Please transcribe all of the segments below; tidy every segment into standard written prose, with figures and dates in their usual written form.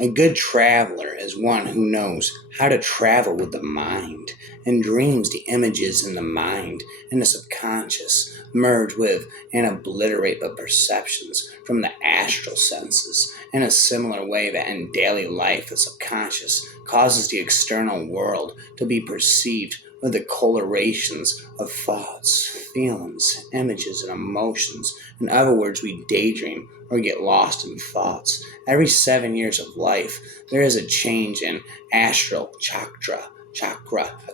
A good traveler is one who knows how to travel with the mind and dreams the images in the mind and the subconscious merge with and obliterate the perceptions from the astral senses in a similar way that in daily life the subconscious causes the external world to be perceived with the colorations of thoughts, feelings, images, and emotions. In other words, we daydream or get lost in thoughts. Every 7 years of life, there is a change in astral chakra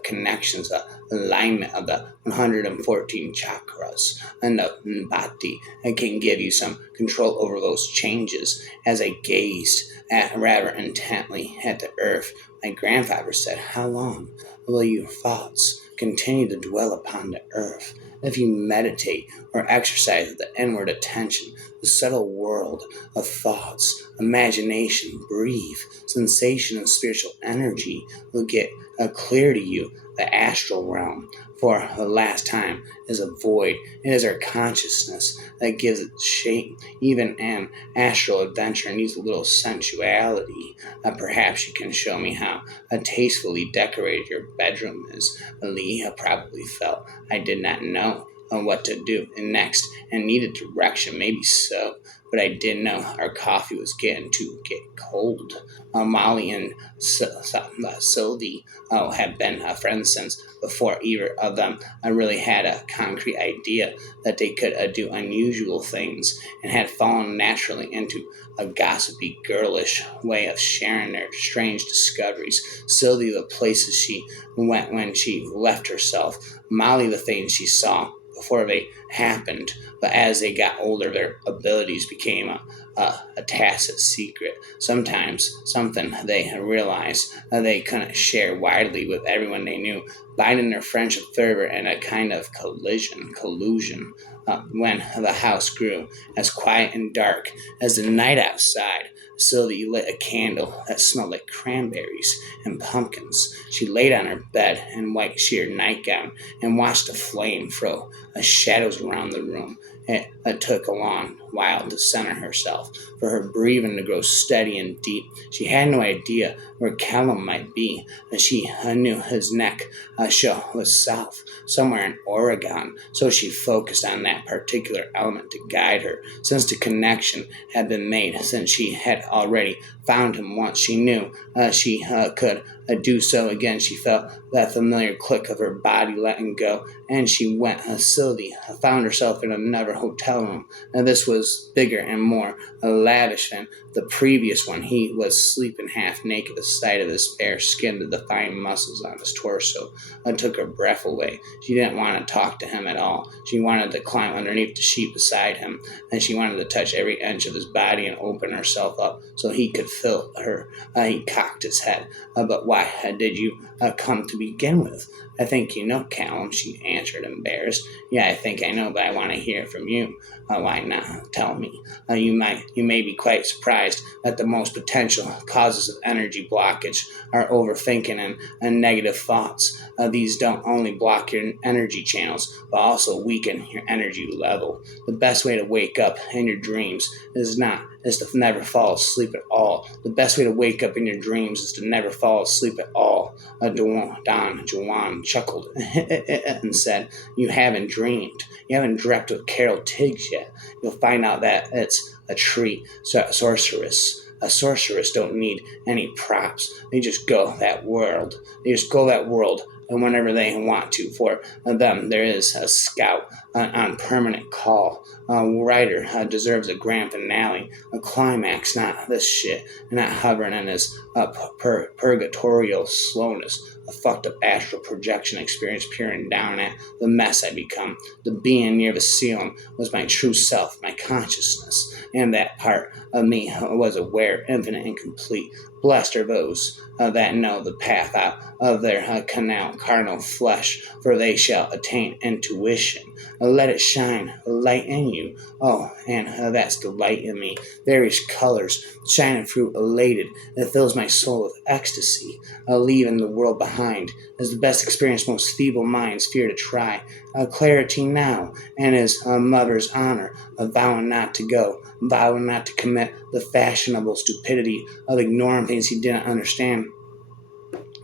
connections, alignment of the 114 chakras, and the body, and can give you some control over those changes. As I gazed rather intently at the earth, my grandfather said, "How long will your thoughts continue to dwell upon the earth? If you meditate or exercise the inward attention, the subtle world of thoughts, imagination, breathe, sensation, and spiritual energy will get clear to you. The astral realm, for the last time, is a void. It is our consciousness that gives it shape. Even an astral adventure needs a little sensuality. Perhaps you can show me how tastefully decorated your bedroom is." Lee probably felt I did not know what to do and next and needed direction, maybe so, but I did know our coffee was getting to get cold. Molly and Sylvie have been friends since before either of them really had a concrete idea that they could do unusual things, and had fallen naturally into a gossipy, girlish way of sharing their strange discoveries. Sylvie, the places she went when she left herself; Molly, the things she saw before they happened. But as they got older, their abilities became a tacit secret. Sometimes something they realized they couldn't share widely with everyone they knew, binding their friendship further in a kind of collusion. When the house grew as quiet and dark as the night outside, Sylvie lit a candle that smelled like cranberries and pumpkins. She laid on her bed in white sheer nightgown and watched the flame throw shadows around the room. It took a long while to center herself, for her breathing to grow steady and deep. She had no idea where Callum might be, but she knew his neck show was south, somewhere in Oregon, so she focused on that particular element to guide her. Since the connection had been made, since she had already found him once, she knew she could do so again. She felt that familiar click of her body letting go, and she went. Sylvie found herself in another hotel room, and this was bigger and more lavish than the previous one. He was sleeping half naked. The sight of his bare skin, the defined muscles on his torso, took her breath away. She didn't want to talk to him at all. She wanted to climb underneath the sheet beside him, and she wanted to touch every inch of his body and open herself up so he could feel her. He cocked his head. "But why did you come to begin with?" "I think you know, Callum," she answered, embarrassed. "Yeah, I think I know, but I want to hear from you." "Why not? Tell me." You may be quite surprised that the most potential causes of energy blockage are overthinking and negative thoughts. These don't only block your energy channels, but also weaken your energy level. The best way to wake up in your dreams is to never fall asleep at all. The best way to wake up in your dreams is to never fall asleep at all. Don Juan chuckled and said, "You haven't dreamed. You haven't dreamt with Carol Tiggs yet. You'll find out that it's a treat." Sorceress. A sorceress don't need any props. They just go that world. And whenever they want to. For them, there is a scout on permanent call. A writer deserves a grand finale, a climax, not this shit, not hovering in his purgatorial slowness. A fucked up astral projection experience peering down at the mess I become. The being near the ceiling was my true self, my consciousness, and that part of me was aware, infinite, and complete. Blessed are those that know the path out of their carnal flesh, for they shall attain intuition. Let it shine, a light in you. Oh, and that's the light in me. Various colors shining through, elated. It fills my soul with ecstasy. Leaving the world behind is the best experience most feeble minds fear to try. Clarity now, and his mother's honor, vowing not to go. vowing not to commit the fashionable stupidity of ignoring things he didn't understand.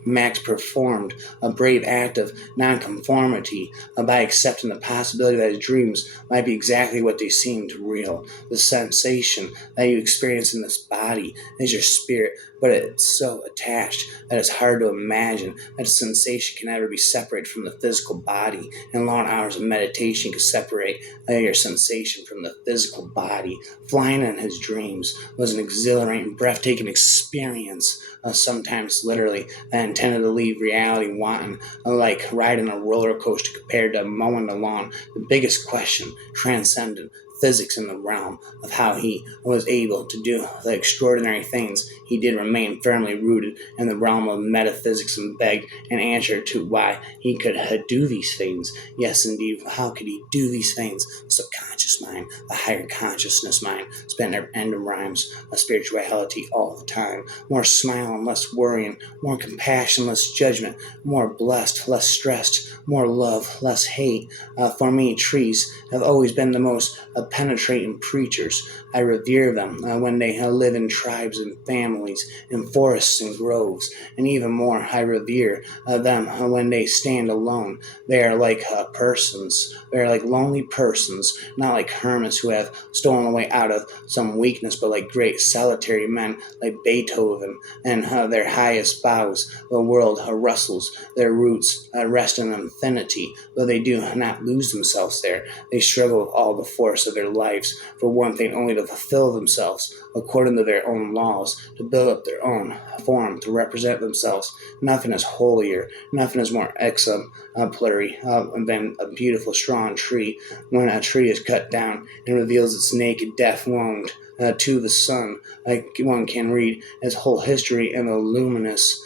Max performed a brave act of nonconformity by accepting the possibility that his dreams might be exactly what they seemed real. The sensation that you experience in this body is your spirit, but it's so attached that it's hard to imagine that a sensation can ever be separated from the physical body, and long hours of meditation can separate your sensation from the physical body. Flying in his dreams was an exhilarating, breathtaking experience, sometimes literally intended to leave reality wanting, like riding a roller coaster compared to mowing the lawn. The biggest question transcended physics in the realm of how he was able to do the extraordinary things he did remain firmly rooted in the realm of metaphysics and begged an answer to why he could do these things. Yes, indeed, how could he do these things? The subconscious mind, the higher consciousness mind, spent their end of rhymes, a spirituality all the time. More smile and less worrying, more compassion, less judgment, more blessed, less stressed, more love, less hate. For me, trees have always been the most penetrating preachers. I revere them when they live in tribes and families, in forests and groves, and even more, I revere them when they stand alone. They are like persons. They are like lonely persons, not like hermits who have stolen away out of some weakness, but like great solitary men like Beethoven and their highest boughs. The world rustles, their roots rest in infinity, but they do not lose themselves there. They struggle with all the force of their lives for one thing only, to fulfill themselves according to their own laws, to build up their own form, to represent themselves. Nothing is holier, nothing is more exemplary than a beautiful strong tree. When a tree is cut down and reveals its naked death wound to the sun, like one can read its whole history in the luminous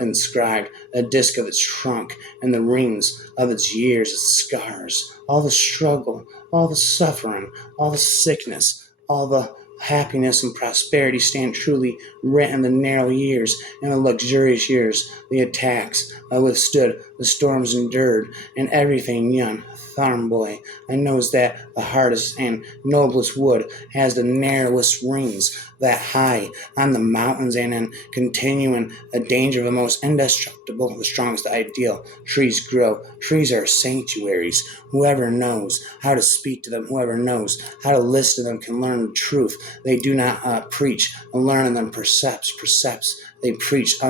inscribed a disc of its trunk and the rings of its years, its scars, all the struggle, all the suffering, all the sickness, all the happiness and prosperity stand truly written in the narrow years and the luxurious years, the attacks I withstood, the storms endured, and everything young farm boy. I knows that the hardest and noblest wood has the narrowest rings, that high on the mountains and in continuing a danger of the most indestructible, the strongest ideal. Trees grow. Trees are sanctuaries. Whoever knows how to speak to them, whoever knows how to listen to them can learn the truth. They do not preach and learn, and then precepts. They preach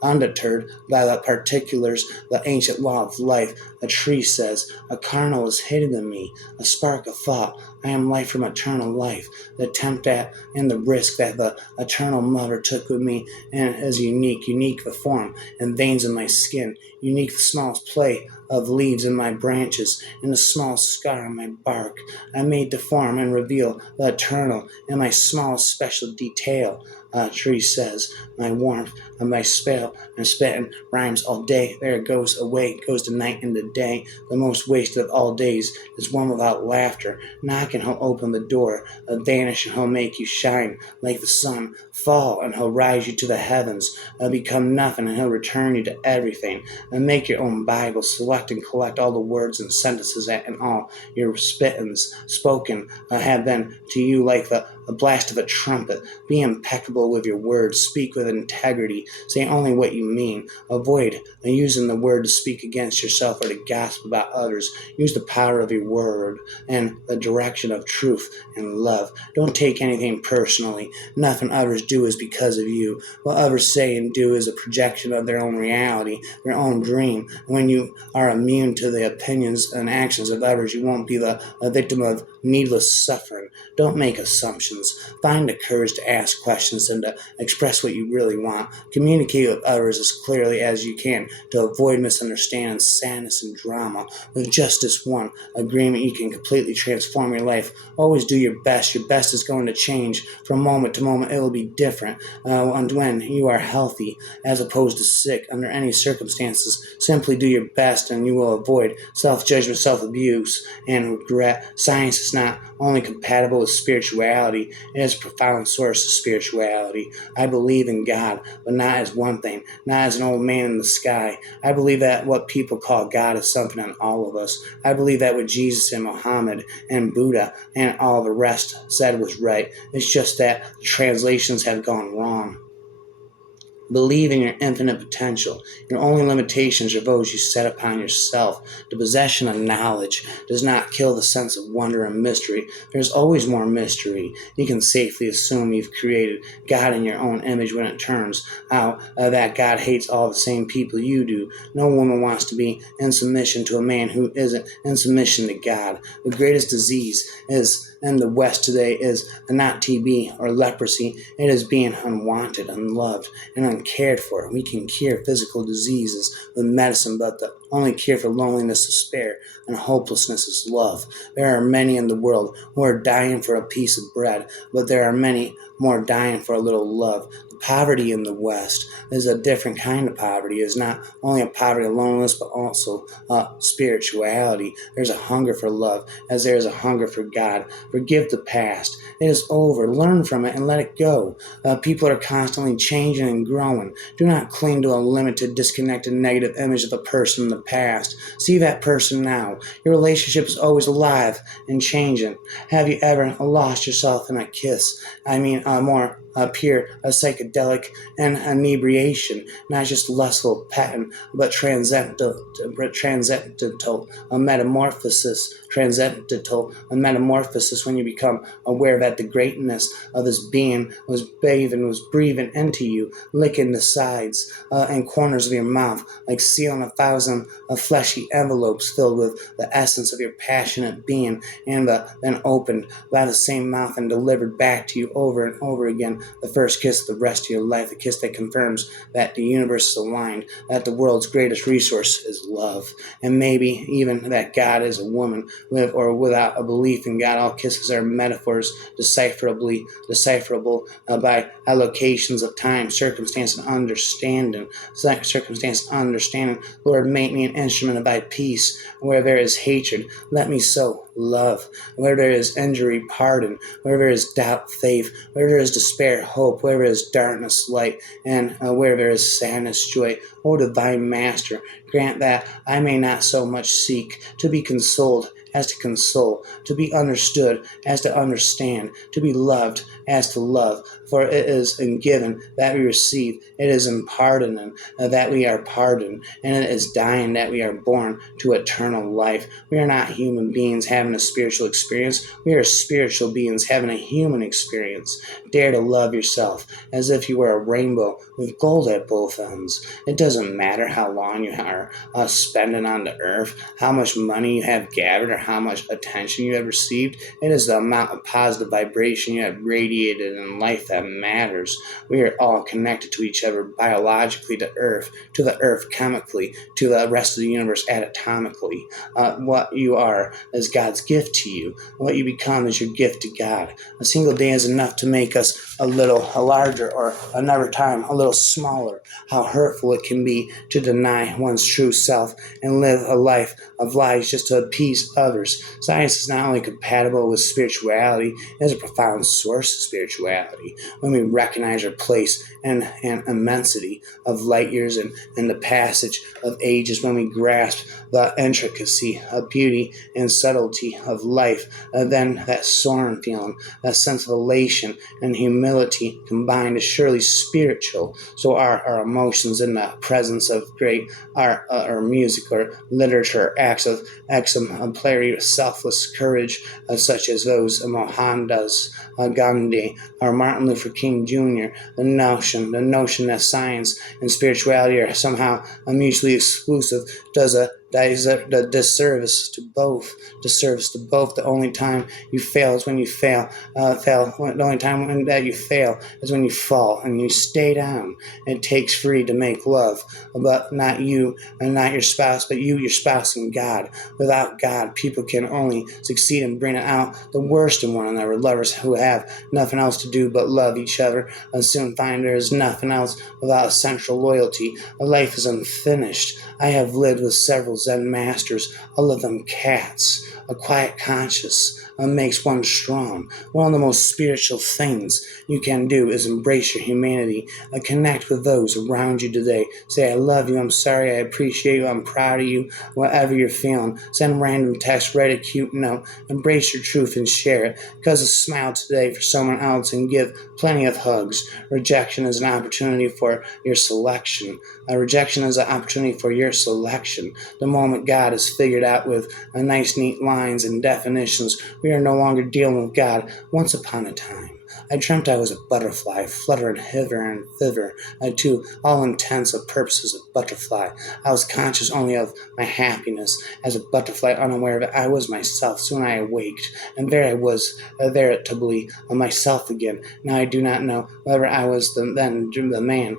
undeterred by the particulars, the ancient law of life. A tree says, a kernel is hidden in me, a spark of thought. I am life from eternal life. The attempt at and the risk that the eternal mother took with me, and is unique the form and veins in my skin, unique the smallest play of leaves in my branches, and the smallest scar on my bark. I made to form and reveal the eternal in my smallest special detail. Tree says, my warmth and my spell and spitting rhymes all day. There it goes away, goes the night and the day. The most wasted of all days is one without laughter. Knock and he'll open the door, vanish and he'll make you shine like the sun. Fall and he'll rise you to the heavens, become nothing and he'll return you to everything. And make your own Bible, select and collect all the words and sentences that in all your spittings spoken have been to you like the blast of a trumpet. Be impeccable with your words. Speak with integrity. Say only what you mean. Avoid using the word to speak against yourself or to gossip about others. Use the power of your word and the direction of truth and love. Don't take anything personally. Nothing others do is because of you. What others say and do is a projection of their own reality, their own dream. When you are immune to the opinions and actions of others, you won't be a victim of needless suffering. Don't make assumptions. Find the courage to ask questions and to express what you really want. Communicate with others as clearly as you can to avoid misunderstanding, sadness, and drama. With just this one agreement, you can completely transform your life. Always do your best. Your best is going to change from moment to moment. It will be different when you are healthy as opposed to sick. Under any circumstances, simply do your best and you will avoid self-judgment, self-abuse, and regret. Science is not only compatible with spirituality. It is a profound source of spirituality. I believe in God, but not as one thing, not as an old man in the sky. I believe that what people call God is something on all of us. I believe that what Jesus and Muhammad and Buddha and all the rest said was right. It's just that the translations have gone wrong. Believe in your infinite potential. Your only limitations are those you set upon yourself. The possession of knowledge does not kill the sense of wonder and mystery. There's always more mystery. You can safely assume you've created God in your own image when it turns out that God hates all the same people you do. No woman wants to be in submission to a man who isn't in submission to God. The greatest disease is in the West today is not TB or leprosy. It is being unwanted, unloved, and uncared for. We can cure physical diseases with medicine, but the only cure for loneliness, despair, and hopelessness is love. There are many in the world who are dying for a piece of bread, but there are many more dying for a little love. The poverty in the West is a different kind of poverty. It's not only a poverty of loneliness, but also spirituality. There's a hunger for love, as there is a hunger for God. Forgive the past. It is over. Learn from it and let it go. People are constantly changing and growing. Do not cling to a limited, disconnected, negative image of a person in the past. See that person now. Your relationship is always alive and changing. Have you ever lost yourself in a kiss? I mean, more pure, a psychedelic and inebriation, not just lustful, patent, but transcendental, a metamorphosis, transcendental, a metamorphosis when you become aware that the greatness of this being was breathing into you, licking the sides and corners of your mouth, like sealing 1,000 fleshy envelopes filled with the essence of your passionate being, and then opened by the same mouth and delivered back to you over and over again the first kiss of the rest of your life, the kiss that confirms that the universe is aligned, that the world's greatest resource is love, and maybe even that God is a woman, with or without a belief in God. All kisses are metaphors decipherable by allocations of time, circumstance, and understanding. Lord, make me an instrument of thy peace. Where there is hatred, let me sow love. Where there is injury, pardon. Where there is doubt, faith. Where there is despair, hope. Where there is darkness, light. And where there is sadness, joy. O divine Master, grant that I may not so much seek to be consoled as to console, to be understood as to understand, to be loved as to love. For it is in giving that we receive, it is in pardoning that we are pardoned, and it is dying that we are born to eternal life. We are not human beings having a spiritual experience, we are spiritual beings having a human experience. Dare to love yourself as if you were a rainbow with gold at both ends. It doesn't matter how long you are spending on the earth, how much money you have gathered, or how much attention you have received. It is the amount of positive vibration you have radiated in life that matters. We are all connected to each other biologically, to the earth chemically, to the rest of the universe anatomically. What you are is God's gift to you. What you become is your gift to God. A single day is enough to make us a larger, or another time a little smaller. How hurtful it can be to deny one's true self and live a life of lies just to appease others. Science is not only compatible with spirituality, it is a profound source of spirituality. When we recognize our place and immensity of light years and the passage of ages, when we grasp the intricacy of beauty and subtlety of life, then that soaring feeling, that sense of elation and humility combined is surely spiritual. So are our emotions in the presence of great art or music or literature, acts of exemplary selfless courage, such as those of Mohandas Gandhi or Martin Luther King Jr. The notion that science and spirituality are somehow mutually exclusive does a disservice to both. The only time you fail is when you fail. The only time that you fail is when you fall and you stay down. It takes free to make love, but not you and not your spouse, but you, your spouse, and God. Without God, people can only succeed in bringing out the worst in one another. Lovers who have nothing else to do but love each other soon find there is nothing else without a central loyalty. A life is unfinished. I have lived with several Zen masters, all of them cats. A quiet conscience makes one strong. One of the most spiritual things you can do is embrace your humanity. Connect with those around you today. Say, I love you, I'm sorry, I appreciate you, I'm proud of you, whatever you're feeling. Send random text, write a cute note, embrace your truth and share it. Because a smile today for someone else and give plenty of hugs. Rejection is an opportunity for your selection. Rejection is an opportunity for your selection. The moment God is figured out with a nice, neat lines and definitions, we are no longer dealing with God. Once upon a time, I dreamt I was a butterfly, fluttering hither and thither, to all intents and purposes a butterfly. I was conscious only of my happiness. As a butterfly, unaware of it, I was myself. Soon I awaked, and there I was, veritably myself again. Now I do not know whether I was then the man,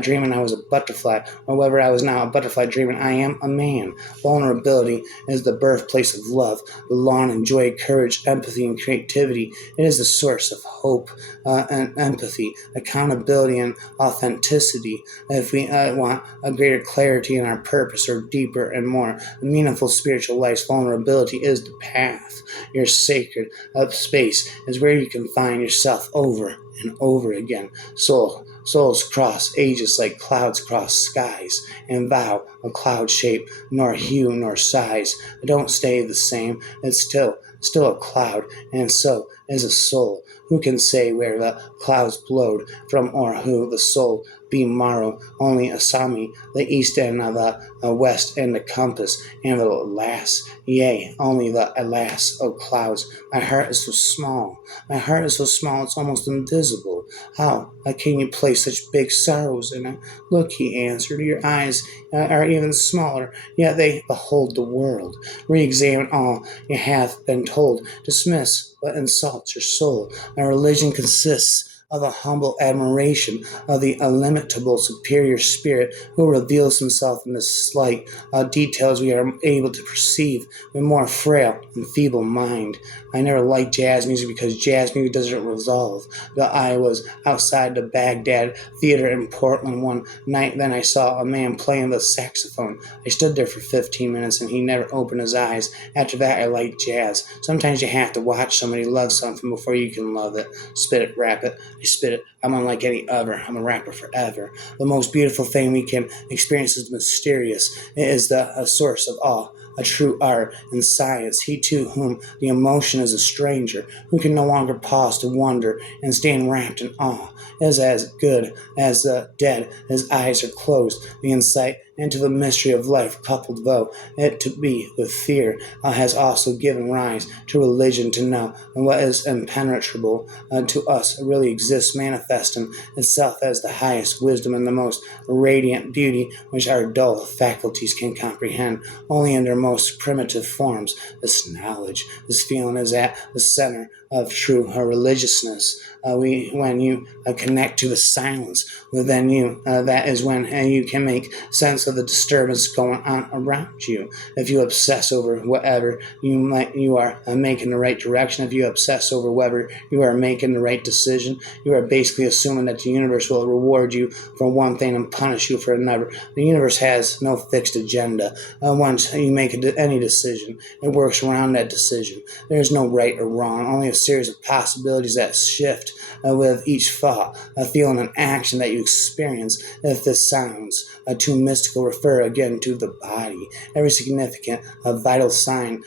dreaming I was a butterfly, or whether I was now a butterfly dreaming I am a man. Vulnerability is the birthplace of love, belonging and joy, courage, empathy, and creativity. It is the source of hope and empathy, accountability, and authenticity. If we want a greater clarity in our purpose or deeper and more meaningful spiritual life, vulnerability is the path. Your sacred space is where you can find yourself over and over again. Souls cross ages like clouds cross skies, and vow a cloud shape, nor hue nor size. Don't stay the same. It's still a cloud, and so is a soul. Who can say where the clouds blowed from, or who the soul be morrow? Only Asami, the east end of the west end the compass, and the alas, yea, only the alas, O clouds. My heart is so small. My heart is so small it's almost invisible. How can you place such big sorrows in it? Look, he answered, your eyes are even smaller, yet they behold the world. Re-examine all you have been told. Dismiss what insults your soul. My religion consists of a humble admiration of the illimitable superior spirit who reveals himself in the slight details we are able to perceive with more frail and feeble mind. I never liked jazz music because jazz music doesn't resolve. But I was outside the Baghdad Theater in Portland one night, then I saw a man playing the saxophone. I stood there for 15 minutes and he never opened his eyes. After that, I liked jazz. Sometimes you have to watch somebody love something before you can love it. Spit it, rap it. I spit it. I'm unlike any other. I'm a rapper forever. The most beautiful thing we can experience is mysterious. It is the source of all. A true art and science. He to whom the emotion is a stranger, who can no longer pause to wonder and stand wrapped in awe, is as good as the dead. His eyes are closed. The insight into the mystery of life, coupled though it to be with fear, has also given rise to religion to know and what is impenetrable to us really exists, manifesting itself as the highest wisdom and the most radiant beauty which our dull faculties can comprehend only in their most primitive forms. This knowledge, this feeling is at the center of true religiousness. When you connect to the silence, then that is when you can make sense of the disturbance going on around you. If you obsess over whatever you are making the right direction. If you obsess over whether you are making the right decision, you are basically assuming that the universe will reward you for one thing and punish you for another. The universe has no fixed agenda. Once you make any decision, it works around that decision. There is no right or wrong, only a series of possibilities that shift with each thought, feeling, and action that you experience. If this sounds too mystical, refer again to the body. Every significant vital sign,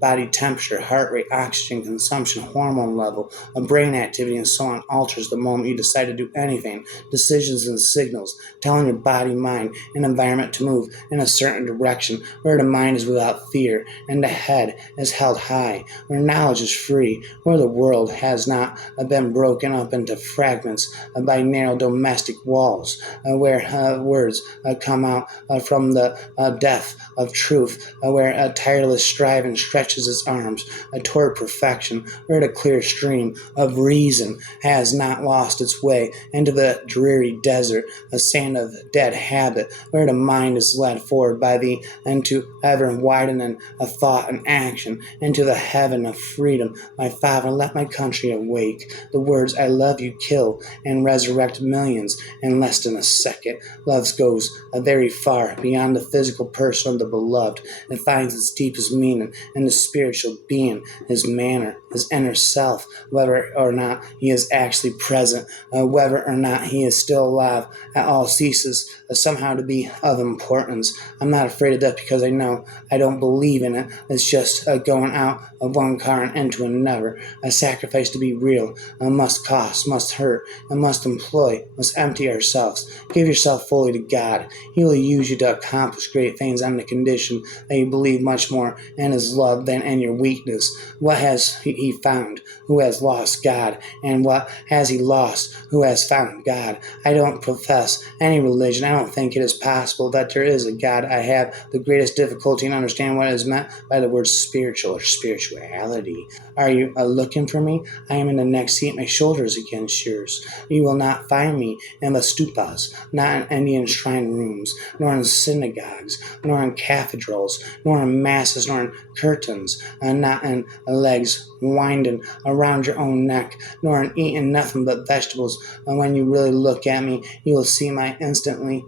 body temperature, heart rate, oxygen consumption, hormone level, brain activity, and so on alters the moment you decide to do anything. Decisions and signals telling your body, mind, and environment to move in a certain direction, where the mind is without fear and the head is held high, where knowledge is free, where the world has not been broken up into fragments by narrow domestic walls, where words come out from the depth of truth, where a tireless striving stretches its arms toward perfection, where the clear stream of reason has not lost its way into the dreary desert, a sand of dead habit, where the mind is led forward by the into ever widening of thought and action into the heaven of freedom. My My Father, let my country awake. The words I love you kill and resurrect millions in less than a second. Love goes very far beyond the physical person of the beloved. It finds its deepest meaning in the spiritual being, his manner, his inner self, whether or not he is actually present, whether or not he is still alive, at all ceases somehow to be of importance. I'm not afraid of death because I know I don't believe in it. It's just going out of one car and into another. A sacrifice to be real must cost, must hurt, and must employ, must empty ourselves. Give yourself fully to God. He will use you to accomplish great things on the condition that you believe much more in his love than in your weakness. What has he found? Who has lost God? And what has he lost? Who has found God? I don't profess any religion. I don't think it is possible that there is a God. I have the greatest difficulty in understanding what is meant by the word spiritual or spirituality. Are you looking for me? I am in the next seat. My shoulder is against yours. You will not find me in the stupas, not in Indian shrine rooms, nor in synagogues, nor in cathedrals, nor in masses, nor in curtains, not in legs winding around your own neck, nor in eating nothing but vegetables. And when you really look at me, you will see me instantly.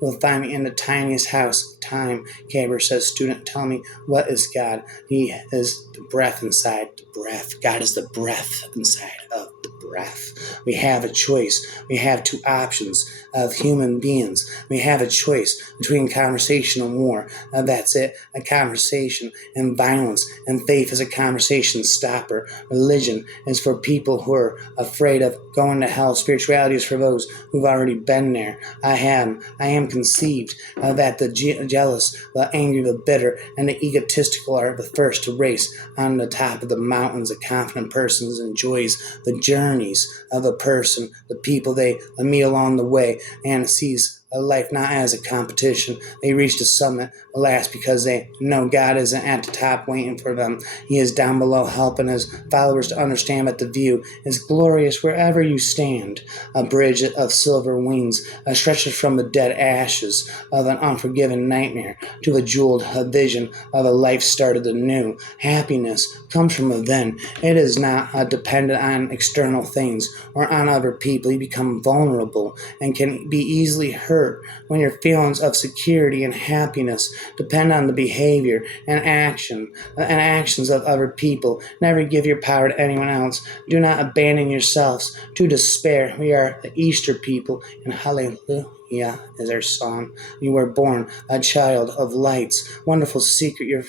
You'll find me in the tiniest house of time. Caber says, student, tell me, what is God? He is the breath inside the breath. God is the breath inside of the breath. We have a choice. We have two options of human beings. We have a choice between conversation and war. That's it. A conversation and violence. And faith is a conversation stopper. Religion is for people who are afraid of going to hell. Spirituality is for those who've already been there. I am conceived that the jealous, the angry, the bitter, and the egotistical are the first to race on the top of the mountains. A confident person enjoys the journeys of a person, the people they meet along the way, and sees a life not as a competition. They reach the summit, alas, because they know God isn't at the top waiting for them. He is down below helping his followers to understand that the view is glorious wherever you stand. A bridge of silver wings stretches from the dead ashes of an unforgiven nightmare to the jeweled vision of a life started anew. Happiness comes from within. It is not dependent on external things or on other people. You become vulnerable and can be easily hurt when your feelings of security and happiness depend on the behavior and actions of other people. Never give your power to anyone else. Do not abandon yourselves to despair. We are the Easter people, and hallelujah is our song. You were born a child of lights. Wonderful secret, your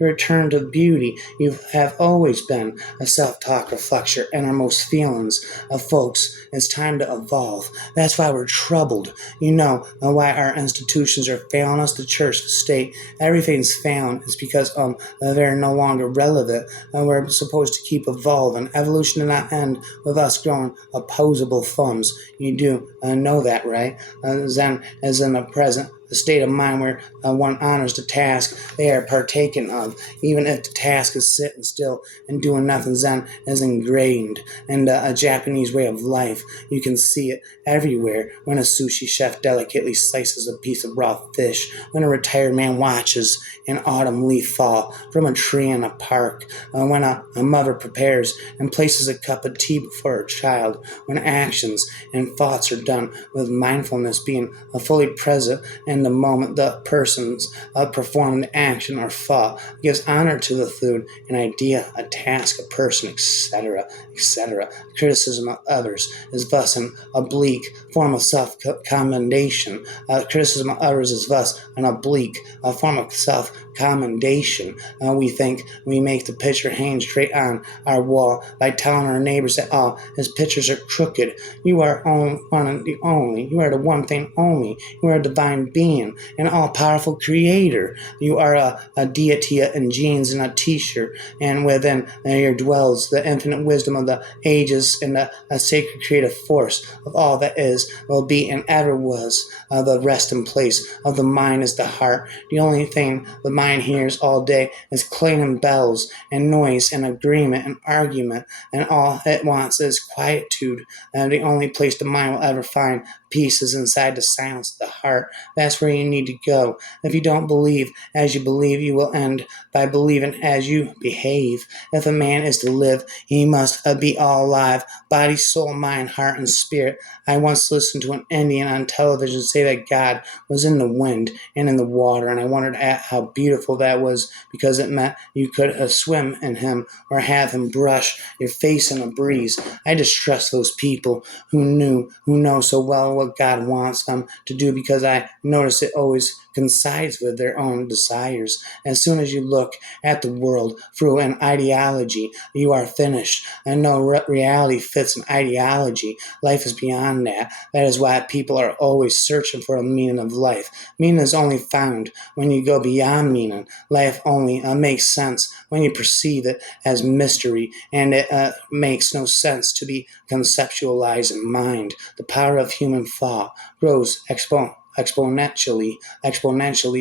return to beauty. You have always been a self-talk reflection innermost feelings of folks. It's time to evolve. That's why we're troubled. You know why our institutions are failing us, the church, the state, everything's failing. It's because they're no longer relevant. We're supposed to keep evolving. Evolution did not end with us growing opposable thumbs. You do know that, right? Zen is in the present, the state of mind where one honors the task they are partaking of, even if the task is sitting still and doing nothing. Zen is ingrained in a Japanese way of life. You can see it everywhere when a sushi chef delicately slices a piece of raw fish, when a retired man watches an autumn leaf fall from a tree in a park, when a mother prepares and places a cup of tea before her child, when actions and thoughts are done with mindfulness, being fully present in the moment the person's performing the action or thought, gives honor to the food, an idea, a task, a person, etc., etc. Criticism of others is thus an oblique form of self-commendation. Criticism of others is thus an oblique form of self-commendation. We think we make the picture hang straight on our wall by telling our neighbors that all his pictures are crooked. You are one and the only. You are the one thing only. You are a divine being, an all-powerful creator. You are a deity in jeans and a t-shirt, and within there dwells the infinite wisdom of the ages and a sacred creative force of all that is, will be, and ever was. The resting place of the mind is the heart. The only thing the mind hears all day is clanging bells and noise and agreement and argument, and all it wants is quietude. The only place the mind will ever find peace is inside the silence of the heart. That's that's where you need to go. If you don't believe as you believe, you will end by believing as you behave. If a man is to live, he must be all alive, body, soul, mind, heart, and spirit. I once listened to an Indian on television say that God was in the wind and in the water, and I wondered at how beautiful that was because it meant you could swim in him or have him brush your face in a breeze. I distrust those people who know so well what God wants them to do because I notice it always coincides with their own desires. As soon as you look at the world through an ideology, you are finished. And no reality fits an ideology. Life is beyond that. That is why people are always searching for a meaning of life. Meaning is only found when you go beyond meaning. Life only makes sense when you perceive it as mystery, and it makes no sense to be conceptualized in mind. The power of human thought grows exponentially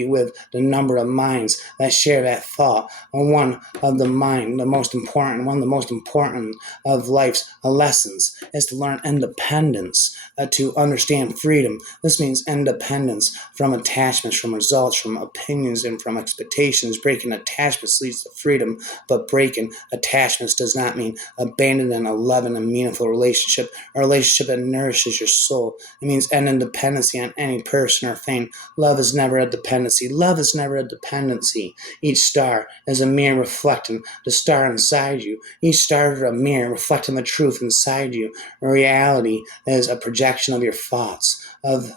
with the number of minds that share that thought. And one of the most important of life's lessons is to learn independence, to understand freedom. This means independence from attachments, from results, from opinions, and from expectations. Breaking attachments leads to freedom, but breaking attachments does not mean abandoning a loving and meaningful relationship, a relationship that nourishes your soul. It means ending dependency on any person or thing. Love is never a dependency. Love is never a dependency. Each star is a mirror reflecting the star inside you. Each star is a mirror reflecting the truth inside you. Reality is a projection of your thoughts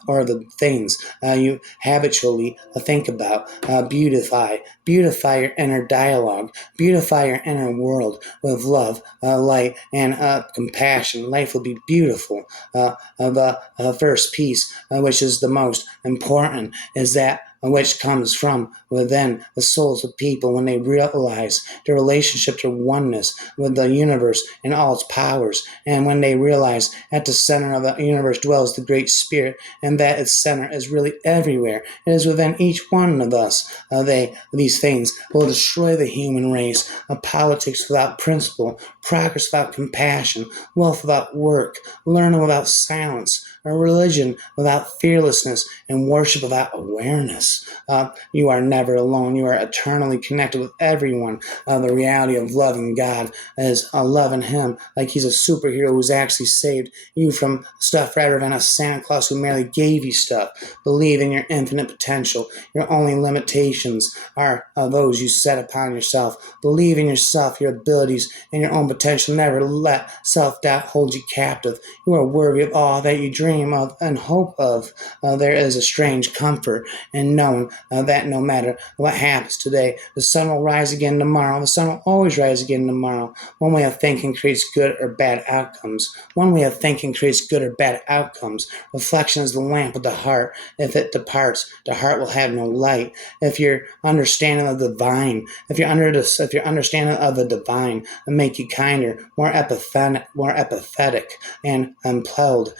or the things you habitually think about. Beautify your inner dialogue. Beautify your inner world with love, light, and compassion. Life will be beautiful. The first piece, which is the most important, is that which comes from within the souls of people when they realize their relationship to oneness with the universe and all its powers, and when they realize at the center of the universe dwells the Great Spirit, and that its center is really everywhere. It is within each one of us. These things will destroy the human race. Politics without principle, progress without compassion, wealth without work, learning without silence, a religion without fearlessness, and worship without awareness. You are never alone. You are eternally connected with everyone. The reality of loving God is loving Him like He's a superhero who's actually saved you from stuff rather than a Santa Claus who merely gave you stuff. Believe in your infinite potential. Your only limitations are those you set upon yourself. Believe in yourself, your abilities, and your own potential. Never let self-doubt hold you captive. You are worthy of all that you dream of and hope of. There is a strange comfort in knowing that no matter what happens today, the sun will rise again tomorrow. The sun will always rise again tomorrow. One way of thinking creates good or bad outcomes. One way of thinking creates good or bad outcomes. Reflection is the lamp of the heart. If it departs, the heart will have no light. If your understanding of the divine, if your understanding of the divine will make you kinder, more empathetic, and impelled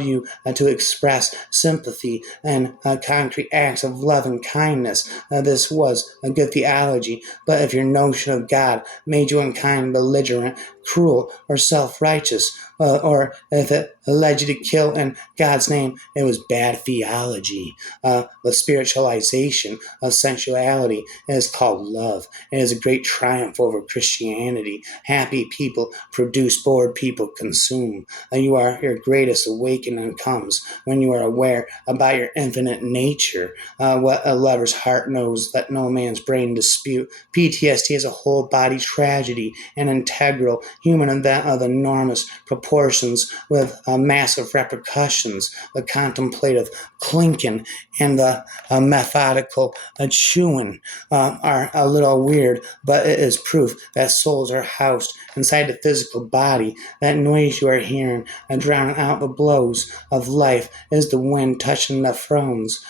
you to express sympathy and concrete acts of love and kindness. This was a good theology, but if your notion of God made you unkind, belligerent, cruel, or self-righteous, or if it led you to kill in God's name, it was bad theology. The spiritualization of sensuality is called love. It is a great triumph over Christianity. Happy people produce, bored people consume. Your greatest awakening comes when you are aware about your infinite nature. What a lover's heart knows, let no man's brain dispute. PTSD is a whole body tragedy, an integral human event of enormous proportions with massive repercussions. The contemplative clinking and the methodical chewing are a little weird, but it is proof that souls are housed inside the physical body. That noise you are hearing and drowning out the blows of life is the wind touching the fronds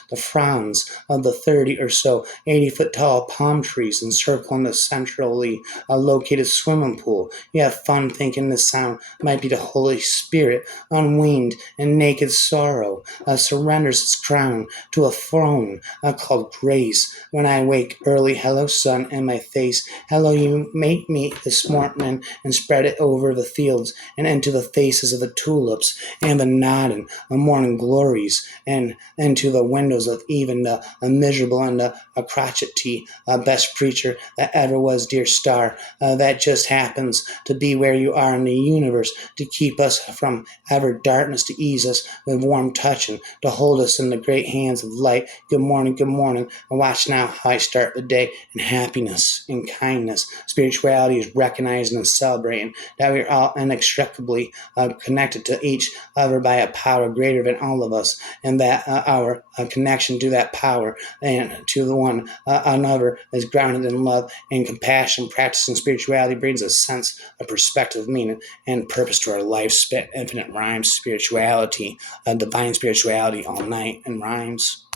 of the 30 or so 80-foot tall palm trees encircling the centrally located swimming pool. You have fun thinking this sound might be the Holy Spirit, unwinged and naked sorrow, surrenders its crown to a throne called grace. When I wake early, hello, sun, and my face. Hello, you make me this morning and spread it over the fields and into the faces of the tulips and the nodding morning glories and into the windows of even the miserable and the crotchety best preacher that ever was, dear star, that just happens to be where you are in the universe to keep us from ever darkness, to ease us with warm touch and to hold us in the great hands of light. Good morning, and watch now how I start the day in happiness and kindness. Spirituality is recognizing and celebrating that we're all inextricably connected to each other by a power greater than all of us, and that our connection to that power and to the one another is grounded in love and compassion. Practicing spirituality brings a sense of perspective, meaning, and purpose to our life. Spit infinite rhymes, spirituality, divine spirituality all night and rhymes.